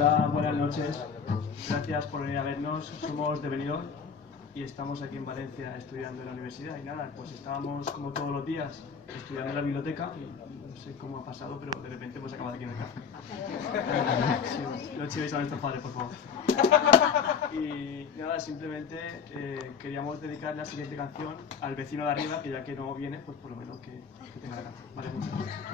Hola, buenas noches. Gracias por venir a vernos. Somos de Benidorm y estamos aquí en Valencia estudiando en la universidad. Y nada, pues estábamos como todos los días estudiando en la biblioteca y no sé cómo ha pasado, pero de repente hemos acabado aquí en el café. Sí, no chivéis a nuestros padres, por favor. Y nada, simplemente queríamos dedicar la siguiente canción al vecino de arriba, que ya que no viene, pues por lo menos que tenga la canción. Vale, muchas gracias.